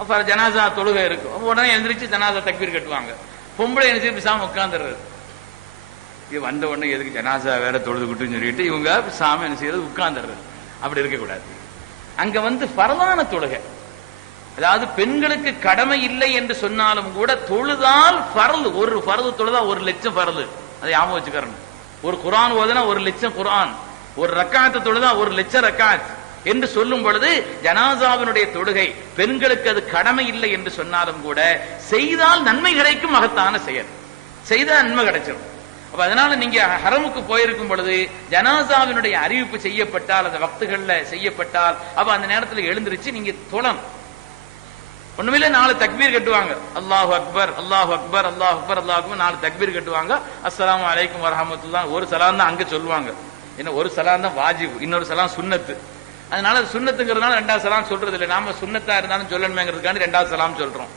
அப்ப ஜனாசா தொழுகை இருக்கும். உடனே எந்திரிச்சு ஜனாசா தக்பீர் கட்டுவாங்க. பொம்பளை எழுந்திரிச்சு பிசாம உட்காந்துடுறது இது வந்த உடனே எதுக்கு ஜனாசா வேற தொழுதுகிட்டுன்னு சொல்லிட்டு இவங்க சாமி என்ன செய்யறது? உட்காந்துடுறது அப்படி இருக்கக்கூடாது. அங்க வந்து பரதான தொழுகை. அதாவது பெண்களுக்கு கடமை இல்லை என்று சொன்னாலும் கூட தொழுதால் பரல். ஒரு பரது தொழுதா ஒரு லட்சம் பரது அதை ஞாபகம் வச்சுக்கிறணும் ஒரு குரான் ஓதுனா ஒரு லட்சம் குரான். ஒரு ரக்காத்து தொழுதா ஒரு லட்சம் ரக்காத் என்று சொல்லும் பொழுது ஜனாசாவினுடைய தொழுகை பெண்களுக்கு அது கடமை இல்லை என்று சொன்னாலும் கூட செய்தால் நன்மை கிடைக்கும் மகத்தான செயல். செய்தால் நன்மை கிடைச்சிடும் அப்ப அதனால நீங்க ஹரமுக்கு போயிருக்கும் பொழுது ஜனாசாவினுடைய அறிவிப்பு செய்யப்பட்டால் அந்த வக்துகள்ல செய்யப்பட்டால் அப்ப அந்த நேரத்துல எழுந்திருச்சு நீங்க தொழணும். ஒண்ணுமில்ல நாலு தக்பீர் கட்டுவாங்க. அல்லாஹ் அக்பர் அல்லாஹ் அக்பர் அல்லாஹ் அக்பர் அல்லாஹ் அக்பர் நாலு தக்பீர் கட்டுவாங்க. அஸ்லாம் அலைக்கும் வரஹமத்துல்லா ஒரு சலாம் தான் அங்க சொல்லுவாங்க. என்ன ஒரு சலாம் தான் வாஜிப் இன்னொரு சலாம் சுன்னத்து. அதனால சுண்ணத்துங்கிறதுனால ரெண்டாவது சலாம் சொல்றது இல்லை நாம சுண்ணத்தா இருந்தாலும் சொல்லணுமேங்கிறதுக்காண்டி ரெண்டாவது சலாம் சொல்றோம்.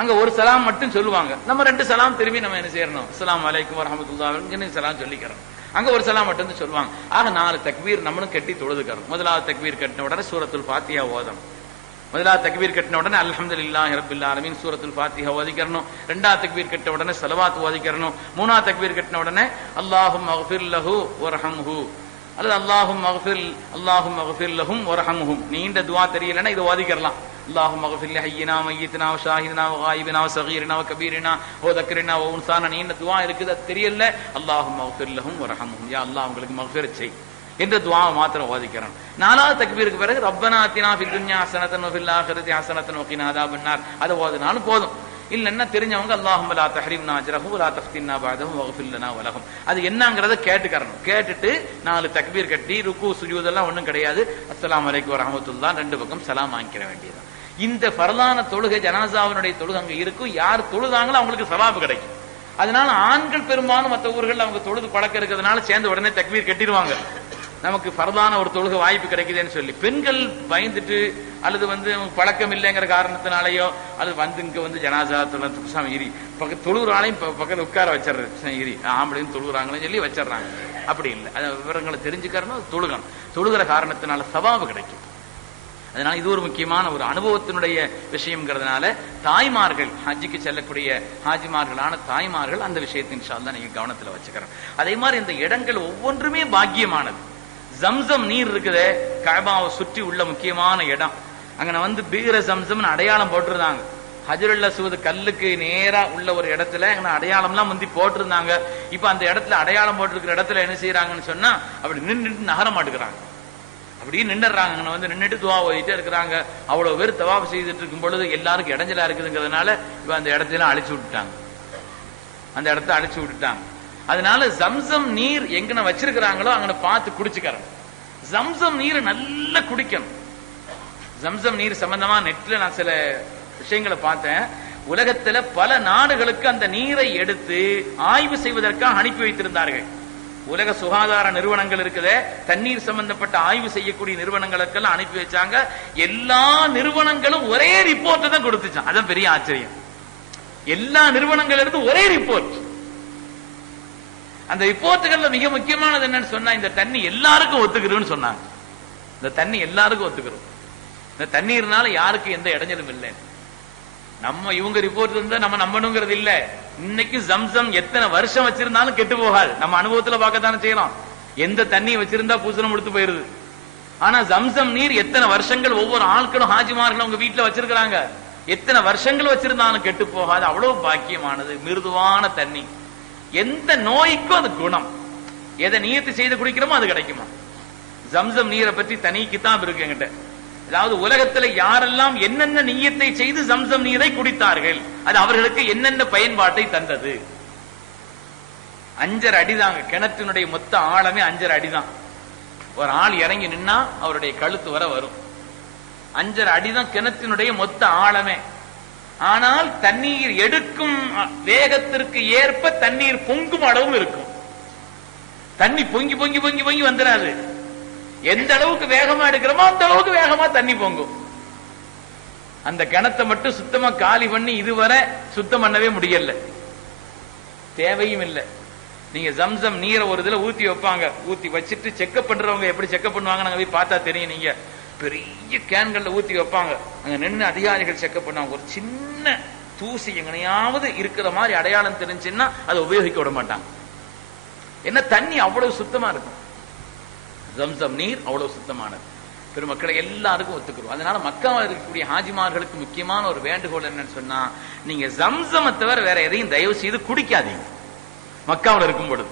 அங்க ஒரு சலாம் மட்டும் சொல்லுவாங்க. நம்ம ரெண்டு சலாம் திரும்பி நம்ம என்ன செய்யணும் அஸ்லாம் வலைக்கும் வரஹமத்துல்லாஹி சலாம் சொல்லிக்கிறோம். அங்க ஒரு சலாம் மட்டும் சொல்லுவாங்க. ஆக நாலு தக்பீர் நம்மளும் கட்டி தொழுதுக்கிறோம். முதலாவது தக்பீர் கட்டின உடனே சூரத்துல் ஃபாத்தியா ஓதம் முதலாவது தக்பீர் கட்டின உடனே அல்ஹம்துலில்லாஹி ரப்பில் ஆலமீன் சூரத்துல் ஃபாத்திஹா ஓதிக்கிறணும். ரெண்டாவது தக்பீர் கட்டின உடனே செலவாத்து ஓதிக்கிறணும். மூணாவது தக்பீர் கட்டின உடனே அல்லாஹும் மக்ஃபிர் லஹு ஹூ அல்லது அல்லாஹும் மகஃபில் அல்லாஹும் மகஃபில்லஹும் ஒரஹமுஹும் நீண்ட துவா தெரியலன்னா இதை வாதிக்கிறலாம். அல்லாஹும் மகஃபில் ஹையினா மையத்தினா ஷாஹிதினா வாயிபினா சகீரினா கபீரினா ஓ தக்கரினா ஓ உன்சானா. நீண்ட துவா இருக்குது அது தெரியல. அல்லாஹும் மகஃபில்லஹும் ஒரஹமுஹும் யா அல்லாஹ் உங்களுக்கு மகஃபிர செய். இந்த துவாவை மாத்திரம் ஓதிக்கிறான் நாலாவது தக்பீருக்கு பிறகு ரப்பனா தினா ஃபில் துன்யா ஹசனத்தன் ஹசனத்தன் ஓகே நாதா பண்ணார் அதை ஓதினாலும் போதும். இல்லைன்னா தெரிஞ்சவங்க அல்லாஹும் லா தஹ்ரிம்னா அஜ்ரஹு லா தஃப்தின்னா பஅதஹு வகுஃபில்லனா உலகம் அது என்னங்கிறத கேட்டுக்கறணும். கேட்டுட்டு நாலு தக்பீர் கட்டி ருக்கு சுஜூதெல்லாம் ஒன்றும் கிடையாது. அஸ்லாம் வலைக்கு வரமத்துல்லா ரெண்டு பக்கம் சலாம் வாங்கிக்கிற வேண்டியது இந்த பரதான தொழுகை ஜனாசாவினுடைய தொழுகை அங்கே இருக்கும். யார் தொழுதாங்களோ அவங்களுக்கு சவாபு கிடைக்கும். அதனால ஆண்கள் பெரும்பாலும் மற்ற ஊர்கள் அவங்க தொழுது பழக்கம் இருக்கிறதுனால சேர்ந்து உடனே தக்பீர் கட்டிடுவாங்க. நமக்கு பரதான ஒரு தொழுக வாய்ப்பு கிடைக்குதுன்னு சொல்லி. பெண்கள் பயந்துட்டு அல்லது வந்து பழக்கம் இல்லைங்கிற காரணத்தினாலயோ அல்லது வந்து இங்க வந்து ஜனாசா தொழுறதுக்கு இரி. பக்க தொழுகிறாளையும் பக்கத்துல உட்கார வச்சிடுறது. இரி. ஆம்பளையும் தொழுகிறாங்களேன்னு சொல்லி வச்சிடுறாங்க. அப்படி இல்லை. அது விவரங்களை தெரிஞ்சுக்கிறணும் தொழுகணும். தொழுகிற காரணத்தினால சவாபு கிடைக்கும். அதனால இது ஒரு முக்கியமான ஒரு அனுபவத்தினுடைய விஷயம்ங்கிறதுனால தாய்மார்கள் ஹஜ்ஜிக்கு செல்லக்கூடிய ஹாஜிமார்களான தாய்மார்கள் அந்த விஷயத்தை இன்ஷா தான் நீங்க கவனத்துல வச்சுக்கிறோம். அதே மாதிரி இந்த இடங்கள் ஒவ்வொன்றுமே பாக்கியமானது. ஜம்சம் நீர் இருக்குது கபாவை சுற்றி உள்ள முக்கியமான இடம். அங்கே வந்து பீர ஜம்சம்னு அடையாளம் போட்டிருந்தாங்க. ஹஜருல்ல சூது கல்லுக்கு நேரா உள்ள ஒரு இடத்துல அங்க அடையாளம்லாம் முந்தி போட்டிருந்தாங்க. இப்ப அந்த இடத்துல அடையாளம் போட்டிருக்கிற இடத்துல என்ன செய்யறாங்கன்னு சொன்னா அப்படி நின்று நகர மாட்டுக்கிறாங்க அப்படியே நின்னுறாங்க அங்க வந்து நின்றுட்டு துவா ஓதிட்டே இருக்கிறாங்க. அவ்வளவு பேர் தவாப் செய்துட்டு இருக்கும் பொழுது எல்லாருக்கும் இடைஞ்சலா இருக்குதுங்கிறதுனால இப்ப அந்த இடத்தையெல்லாம் அழிச்சு விட்டுட்டாங்க. அந்த இடத்த அழிச்சு விட்டுட்டாங்க. அதனால ஜம்சம் நீர் எங்கன வச்சிருக்கிறாங்களோ அங்கன பார்த்து குடிச்சுக்கிறோம் ஜம்சம் நீர் நல்லா குடிக்கணும். ஜம்சம் நீர் சம்பந்தமா நெட்ல நான் சில விஷயங்களை பார்த்தேன். உலகத்துல பல நாடுகளுக்கு அந்த நீரை எடுத்து ஆய்வு செய்வதற்காக அனுப்பி வைத்திருந்தார்கள். உலக சுகாதார நிறுவனங்கள் இருக்குதே தண்ணீர் சம்பந்தப்பட்ட ஆய்வு செய்யக்கூடிய நிறுவனங்களுக்கெல்லாம் அனுப்பி வச்சாங்க. எல்லா நிறுவனங்களும் ஒரே ரிப்போர்ட் தான் கொடுத்துச்சான் அதான் பெரிய ஆச்சரியம். எல்லா நிறுவனங்கள் இருந்து ஒரே ரிப்போர்ட் அந்த ரிப்போர்ட்டுகள்ல மிக முக்கியமானது என்னன்னு சொன்னா இந்த தண்ணி எல்லாருக்கும் ஒத்துக்கிறோம்னு சொன்னாங்க. இந்த தண்ணி எல்லாருக்கும் ஒத்துக்கிறோம். இந்த தண்ணீர்னால யாருக்கும் எந்த இடைஞ்சலும் இல்லை. நம்ம இவங்க ரிப்போர்ட் இருந்தா நம்ம நம்பணுங்கிறது இல்ல. இன்னைக்கு ஜம்சம் எத்தனை வருஷம் வச்சிருந்தாலும் கெட்டு போகாது. நம்ம அனுபவத்துல பார்க்கத்தானே செய்யறோம். எந்த தண்ணி வச்சிருந்தா பூசணம் கொடுத்து போயிருது. ஆனா ஜம்சம் நீர் எத்தனை வருஷங்கள் ஒவ்வொரு ஆட்களும் ஹாஜிமார்களும் உங்க வீட்டுல வச்சிருக்கிறாங்க. எத்தனை வருஷங்கள் வச்சிருந்தாலும் கெட்டு போகாது. அவ்வளவு பாக்கியமானது மிருதுவான தண்ணி. எந்த நோய்க்கும் அது குணம். எதை நியத்து செய்து குடிக்கிறோமோ அது கிடைக்குமா? ஜம்சம் நீரை பற்றி தனி கிதாப் இருக்கு என்கிட்ட. அதாவது உலகத்துல யாரெல்லாம் என்னென்ன நீயத்தை செய்து ஜம்சம் நீரை குடித்தார்கள் அது அவர்களுக்கு என்னென்ன பயன்பாட்டை தந்தது? அஞ்சரை அடிதாங்க. கிணற்றினுடைய மொத்த ஆழமே அஞ்சரை அடிதான். ஒரு ஆள் இறங்கி நின்னா அவருடைய கழுத்து வர வரும். அஞ்சரை அடிதான் கிணத்தினுடைய மொத்த ஆழமே. ஆனால் தண்ணீர் எடுக்கும் வேகத்திற்கு ஏற்ப தண்ணீர் பொங்கும் அளவும் இருக்கும். தண்ணி பொங்கி பொங்கி பொங்கி பொங்கி வந்துடாது எந்த அளவுக்கு வேகமா எடுக்கிறோமோ அந்த அளவுக்கு வேகமா தண்ணி பொங்கும். அந்த கிணத்தை மட்டும் சுத்தமா காலி பண்ணி இதுவரை சுத்தம் பண்ணவே முடியல. தேவையும் இல்லை. நீங்க ஜம்சம் நீரை ஒரு இதுல ஊத்தி வைப்பாங்க. ஊத்தி வச்சுட்டு செக்அப் பண்றவங்க எப்படி செக்அப் பண்ணுவாங்க நாங்க போய் பார்த்தா தெரியும் நீங்க. பெரிய கேன்கள்ல ஊத்தி வைப்பாங்க. அங்க நின்று அதிகாரிகள் செக்அப் பண்ணுவாங்க ஒரு சின்ன தூசி எங்கனையாவது இருக்கிற மாதிரி அடையாளம் தெரிஞ்சுன்னா அதை உபயோகிக்க விட மாட்டாங்க. என்ன தண்ணி அவ்வளவு சுத்தமா இருக்கும். ஜம்சம் நீர் அவ்வளவு சுத்தமானது. பெருமக்களை எல்லாருக்கும் ஒத்துக்கிறோம். அதனால மக்காவில் இருக்கக்கூடிய ஹாஜிமார்களுக்கு முக்கியமான ஒரு வேண்டுகோள் என்னன்னு சொன்னா நீங்க ஜம்சமை தவிர வேற எதையும் தயவு செய்து குடிக்காதீங்க. மக்காவில் இருக்கும் பொழுது.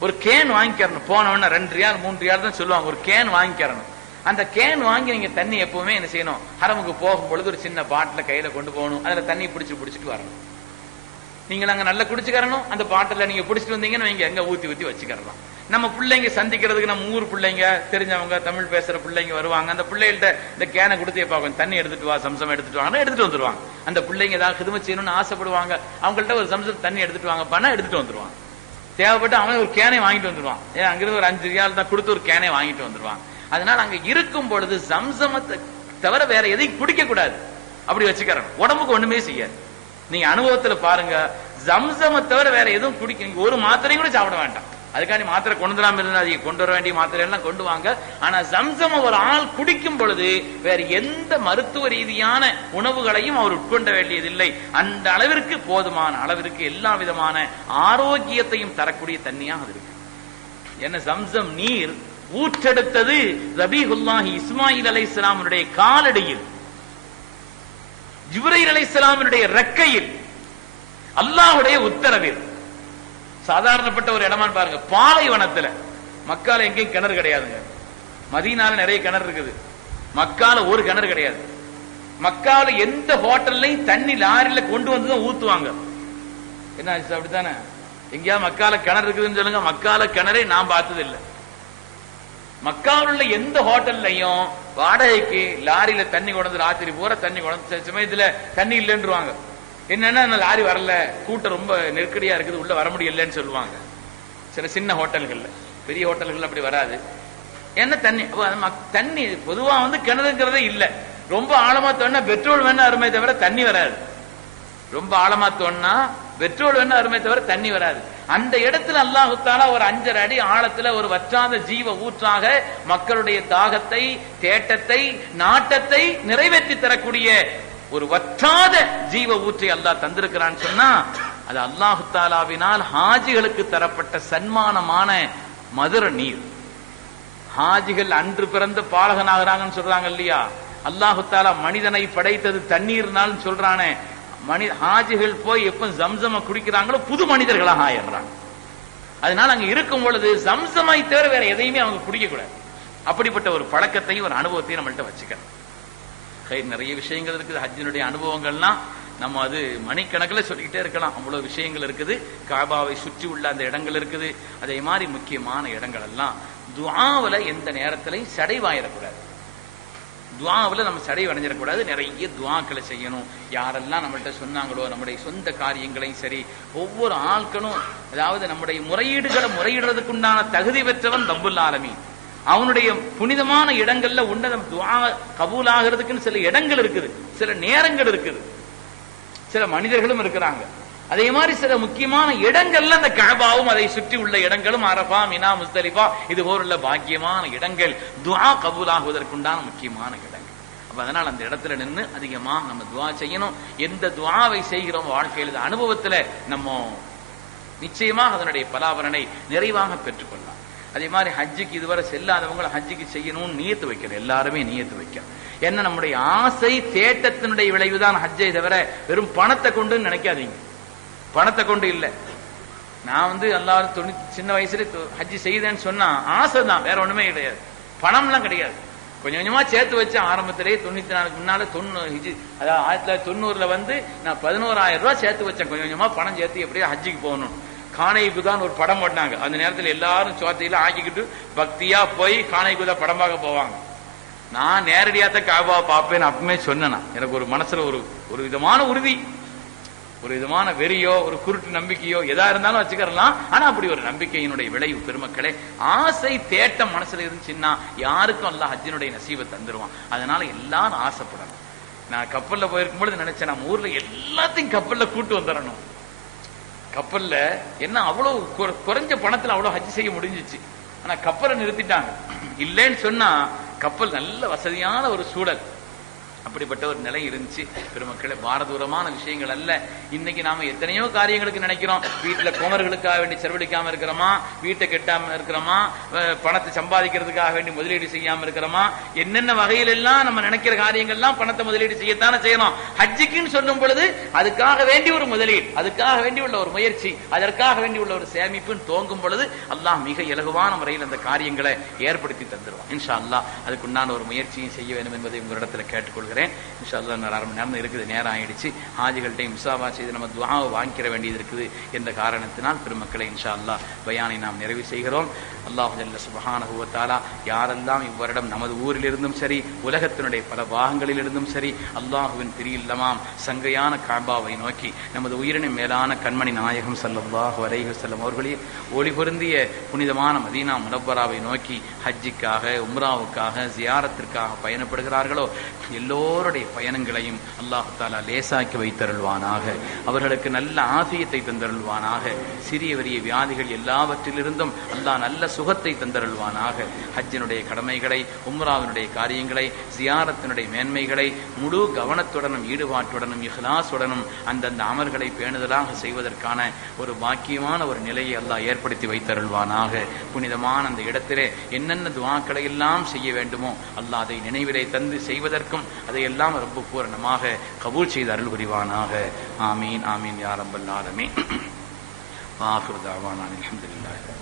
ஒரு கேன் வாங்கிக்கிறணும். போனவன ரெண்டு ரியால் மூன்று ரியால் தான் சொல்லுவாங்க. ஒரு கேன் வாங்கிக்கிறணும். அந்த கேன் வாங்கி நீங்க தண்ணி எப்பவுமே என்ன செய்யணும்? ஹரமுக்கு போகும் பொழுது ஒரு சின்ன பாட்டில கையில கொண்டு போகணும். அதுல தண்ணி பிடிச்சு பிடிச்சிட்டு வரணும். நீங்க அங்க நல்லா குடிச்சுக்கிறணும். அந்த பாட்டில நீங்க பிடிச்சிட்டு வந்தீங்கன்னு வைங்க. எங்க ஊத்தி ஊத்தி வச்சுக்கிறலாம். நம்ம பிள்ளைங்க சந்திக்கிறதுக்கு நம்ம ஊர் பிள்ளைங்க தெரிஞ்சவங்க தமிழ் பேசுற பிள்ளைங்க வருவாங்க. அந்த பிள்ளைகள்ட்ட இந்த கேனை கொடுத்து பார்க்கணும் தண்ணி எடுத்துட்டு வா சம்சம் எடுத்துட்டு வாங்க எடுத்துட்டு வந்துருவாங்க. அந்த பிள்ளைங்க ஏதாவது ஹிதம செய்யணும்னு ஆசைப்படுவாங்க. அவங்கள்ட்ட ஒரு சம்சம் தண்ணி எடுத்துட்டு வாங்க. பண்ணா எடுத்துட்டு வந்துருவாங்க. தேவைப்பட்டு அவன் ஒரு கேனை வாங்கிட்டு வந்துருவான். ஏன் அங்கிருந்து ஒரு அஞ்சு ரியால் தான் கொடுத்து ஒரு கேனை வாங்கிட்டு வந்துருவான். அதனால அங்க இருக்கும் பொழுது சம்சமத்தை தவிர வேற எதையும் குடிக்க கூடாது. அப்படி வச்சுக்கிறேன் உடம்புக்கு ஒண்ணுமே செய்யாது. நீங்க அனுபவத்துல பாருங்க ஜம்சம தவிர வேற எதுவும் குடிக்க ஒரு மாத்திரையும் கூட சாப்பிட வேண்டாம். அதுக்காண்டி மாத்திரை கொண்டு வராம இருந்தா அதை கொண்டு வர வேண்டிய மாத்திரை எல்லாம் கொண்டு வாங்க. ஆனா சம்சம ஒரு ஆள் குடிக்கும் பொழுது வேற எந்த மருத்துவ ரீதியான உணவுகளையும் அவர் உட்கொண்ட வேண்டியதில்லை. அந்த அளவிற்கு போதுமான அளவிற்கு எல்லா விதமான ஆரோக்கியத்தையும் தரக்கூடிய தண்ணியாக அது இருக்கு. என்ன சம்சம் நீர் ஊற்றெடுத்தது ரபீகுல்லாஹி இஸ்மாயில் அலை இஸ்லாமனுடைய காலடியில் ஜிப்ரைல் அலை இஸ்லாமனுடைய ரெக்கையில் அல்லாஹுடைய உத்தரவில். சாதாரணப்பட்ட ஒரு இடமான்னு பாருங்க பாலைவனத்துல. மக்கால எங்கேயும் கிணறு கிடையாதுங்க. மதியனால நிறைய கிணறு இருக்குது. மக்கால ஒரு கிணறு கிடையாது. மக்கால எந்த ஹோட்டல்லையும் தண்ணி லாரியில கொண்டு வந்து தான் ஊத்துவாங்க. என்ன ஆச்சு அப்படித்தானே? எங்கேயாவது மக்கால கிணறு இருக்குதுன்னு சொல்லுங்க மக்கால கிணறே நான் பார்த்தது இல்லை மக்காவில் உள்ள எந்த ஹோட்டல்லையும் வாடகைக்கு லாரியில தண்ணி கொண்டு ராத்திரி பூரா தண்ணி கொண்டு சில சமயத்துல தண்ணி இல்லைன்றுவாங்க. என்னன்னா லாரி வரல கூட்டம் ரொம்ப நெருக்கடியா இருக்குது உள்ள வர முடியலன்னு சொல்லுவாங்க. சில சின்ன ஹோட்டல்கள்ல. பெரிய ஹோட்டல்கள் அப்படி வராது. என்ன தண்ணி? மக்- தண்ணி பொதுவா வந்து கிணறுங்கிறதே இல்லை. ரொம்ப ஆழமா தோணா பெட்ரோல் வேணா அருமை தவிர தண்ணி வராது. ரொம்ப ஆழமா தோணா பெட்ரோல் வேணும் அருமை தவிர தண்ணி வராது. அந்த இடத்துல அல்லாஹுத்தாலா ஒரு அஞ்சரை அடி ஆழத்துல ஒரு வற்றாத ஜீவ ஊற்றாக மக்களுடைய தாகத்தை தேட்டத்தை நாட்டத்தை நிறைவேற்றி தரக்கூடிய ஒரு வற்றாத ஜீவ ஊற்றை அல்லாஹ் தந்திருக்கிறான்னு சொன்னா அது அல்லாஹு தாலாவினால் ஹாஜிகளுக்கு தரப்பட்ட சன்மானமான மதுர நீர். ஹாஜிகள் அன்று பிறந்த பாலகனாகிறாங்கன்னு சொல்றாங்க இல்லையா? அல்லாஹு தாலா மனிதனை படைத்தது தண்ணீர்னாலும் சொல்றானே மனித ஹாஜிகள் போய் எப்ப ஜம்சம குடிக்கிறாங்களோ புது மனிதர்களாக ஆயிடுறாங்க. அதனால அங்க இருக்கும் பொழுது ஜம்சமாய் தவிர வேற எதையுமே அவங்க குடிக்க கூடாது. அப்படிப்பட்ட ஒரு பழக்கத்தையும் ஒரு அனுபவத்தையும் நம்மள்ட்ட வச்சுக்கணும். கை நிறைய விஷயங்கள் இருக்குது. ஹஜ்ஜினுடைய அனுபவங்கள்லாம் நம்ம அது மணிக்கணக்கில் சொல்லிக்கிட்டே இருக்கலாம். அவ்வளவு விஷயங்கள் இருக்குது. காபாவை சுற்றி உள்ள அந்த இடங்கள் இருக்குது. அதே மாதிரி முக்கியமான இடங்கள் எல்லாம் துஆவுல எந்த நேரத்திலையும் சடைவாயிடக்கூடாது. துவாவில் நம்ம சடை அடைஞ்சிடக்கூடாது நிறைய துவாக்களை செய்யணும். யாரெல்லாம் நம்மள்ட்ட சொன்னாங்களோ நம்முடைய சொந்த காரியங்களையும் சரி ஒவ்வொரு ஆட்களும் அதாவது நம்முடைய முறையீடுகளை முறையிடுறதுக்குண்டான தகுதி பெற்றவன் தம்புல் ஆலமி அவனுடைய புனிதமான இடங்கள்ல உன்னதம் துவா கபூல் ஆகிறதுக்குன்னு சில இடங்கள் இருக்குது. சில நேரங்கள் இருக்குது. சில மனிதர்களும் இருக்கிறாங்க. அதே மாதிரி சில முக்கியமான இடங்கள்ல அந்த கஅபாவும் அதை சுற்றி உள்ள இடங்களும் அரபா மினா முஸ்தலிஃபா இது போல பாக்கியமான இடங்கள். துவா கபூலாகுவதற்குண்டான முக்கியமான இடங்கள். அப்ப அதனால அந்த இடத்துல நின்று அதிகமா நம்ம துவா செய்யணும். எந்த துவாவை செய்கிறோம் வாழ்க்கையில் அனுபவத்துல நம்ம நிச்சயமாக அதனுடைய பலாபலனை நிறைவாக பெற்றுக்கொள்ளலாம். அதே மாதிரி ஹஜ்ஜுக்கு இதுவரை செல்லாதவங்களை ஹஜ்ஜுக்கு செய்யணும்னு நியத்து வைக்கணும் எல்லாருமே நியத்து வைக்கணும் என்ன நம்முடைய ஆசை தேட்டத்தினுடைய விளைவுதான் ஹஜ்ஜை தவிர வெறும் பணத்தை கொண்டு நினைக்காதீங்க. பணத்தை கொண்டு இல்ல. நான் வந்து எல்லாரும் துணி சின்ன வயசுல ஹஜ்ஜி செய்தேன்னு சொன்னா ஆசை தான் வேற ஒண்ணுமே கிடையாது. பணம்லாம் கிடையாது. கொஞ்சம் கொஞ்சமா சேர்த்து வச்சு ஆரம்பத்திலேயே தொண்ணூத்தி நாலுக்கு முன்னால தொண்ணூறு ஹிஜி அதாவது ஆயிரத்தி தொள்ளாயிரத்தி தொண்ணூறுல வந்து நான் பதினோராயிரம் ரூபாய் சேர்த்து வச்சேன். கொஞ்சம் கொஞ்சமா பணம் சேர்த்து எப்படியோ ஹஜ்ஜிக்கு போகணும். கானை குதான் ஒரு படம் போட்டாங்க. அந்த நேரத்தில் எல்லாரும் சோத்தையில ஆக்கிக்கிட்டு பக்தியா போய் கானை குதா படம் பார்க்க போவாங்க. நான் நேரடியாக தான் காபா பார்ப்பேன்னு அப்பவுமே சொன்னேன் எனக்கு ஒரு மனசுல ஒரு ஒரு விதமான உறுதி. ஒரு விதமான வெறியோ ஒரு குருட்டு நம்பிக்கையோ எதா இருந்தாலும் வச்சுக்கிறலாம். ஆனா அப்படி ஒரு நம்பிக்கையினுடைய விளைவு பெருமக்களே ஆசை தேட்டம் மனசுல இருந்துச்சுன்னா யாருக்கும் அல்ல ஹஜ்ஜினுடைய நசீவை தந்துருவான். அதனால எல்லாரும் ஆசைப்படணும். நான் கப்பல்ல போயிருக்கும் பொழுது நினைச்சேன் நம்ம ஊர்ல எல்லாத்தையும் கப்பல்ல கூட்டு வந்துடணும் கப்பல்ல என்ன அவ்வளவு குறைஞ்ச பணத்துல அவ்வளவு ஹஜ் செய்ய முடிஞ்சிச்சு. ஆனா கப்பலை நிறுத்திட்டாங்க. இல்லைன்னு சொன்னா கப்பல் நல்ல வசதியான ஒரு சூழல். அப்படிப்பட்ட ஒரு நிலை இருந்துச்சு. பெருமக்களே பாரதூரமான விஷயங்கள் அல்ல. இன்னைக்கு நாம எத்தனையோ காரியங்களுக்கு நினைக்கிறோம். வீட்டுல குமர்களுக்காக வேண்டி செலவழிக்காம இருக்கிறோமா? வீட்டை கெட்டாம இருக்கிறோமா? பணத்தை சம்பாதிக்கிறதுக்காக வேண்டி முதலீடு செய்யாம இருக்கிறோமா? என்னென்ன வகையில எல்லாம் நம்ம நினைக்கிற காரியங்கள்லாம் பணத்தை முதலீடு செய்யத்தானே செய்யணும். ஹஜ்ஜிக்குன்னு சொல்லும் பொழுது அதுக்காக வேண்டி ஒரு முதலீடு அதுக்காக வேண்டி உள்ள ஒரு முயற்சி அதற்காக வேண்டி உள்ள ஒரு சேமிப்புன்னு தோங்கும் பொழுது அல்லாஹ் மிக இலகுவான முறையில் அந்த காரியங்களை ஏற்படுத்தி தந்துடுவோம் இன்ஷா அல்லா அதுக்குண்டான ஒரு முயற்சியும் செய்ய வேண்டும் என்பதை உங்களிடத்துல கேட்டுக்கொள்கிறேன். இன்ஷா இன்ஷால்லா இன்னும் அரை மணி நேரம் இருக்குது. நேரம் ஆயிடுச்சு. ஹாஜிகள்கிட்ட முசாபா செய்து நம்ம துவாவை வாங்கிக்கிற வேண்டியது இருக்குது என்ற காரணத்தினால் பெருமக்களை இன்ஷா அல்லாஹ் பயானை நாம் நிறைவு செய்கிறோம். அல்லாஹ் ஜல்ல சுபஹானஹு யாரெல்லாம் இவ்வருடம் நமது ஊரிலிருந்தும் சரி உலகத்தினுடைய பல பாகங்களிலிருந்தும் சரி அல்லாஹுவின் திரியில்லமாம் சங்கையான காபாவை நோக்கி நமது உயிரின மேலான கண்மணி நாயகம் ஸல்லல்லாஹு அலைஹி செல்லம் அவர்களே ஒளி பொருந்திய புனிதமான மதீனா முனப்பராவை நோக்கி ஹஜ்ஜிக்காக உம்ராவுக்காக ஜியாரத்திற்காக பயணப்படுகிறார்களோ எல்லோருடைய பயணங்களையும் அல்லாஹ் தாலா லேசாக்கி வைத்தருள்வானாக. அவர்களுக்கு நல்ல ஆசியத்தை தந்தருள்வானாக. சிறிய பெரிய வியாதிகள் எல்லாவற்றிலிருந்தும் அல்லாஹ் நல்ல சுகத்தை தந்தருள்வானாக. ஹஜ்ஜினுடைய கடமைகளை உம்ராவினுடைய காரியங்களை ஜியாரத்தினுடைய மேன்மைகளை முழு கவனத்துடனும் ஈடுபாட்டுடனும் இஹ்லாசுடனும் அந்தந்த அமல்களை பேணுதலாக செய்வதற்கான ஒரு பாக்கியமான ஒரு நிலையை அல்லாஹ் ஏற்படுத்தி வைத்தருள்வானாக. புனிதமான அந்த இடத்திலே என்னென்ன துவாக்களை எல்லாம் செய்ய வேண்டுமோ அல்லாஹ் அதை நினைவிலே தந்து செய்வதற்கும் அதையெல்லாம் ரொம்ப பூரணமாக கபூல் செய்து அருள் புரிவானாக ஆமீன் ஆமீன் யா ரப்பல் (clears throat) தாவான் அலமதுல்லாஹ்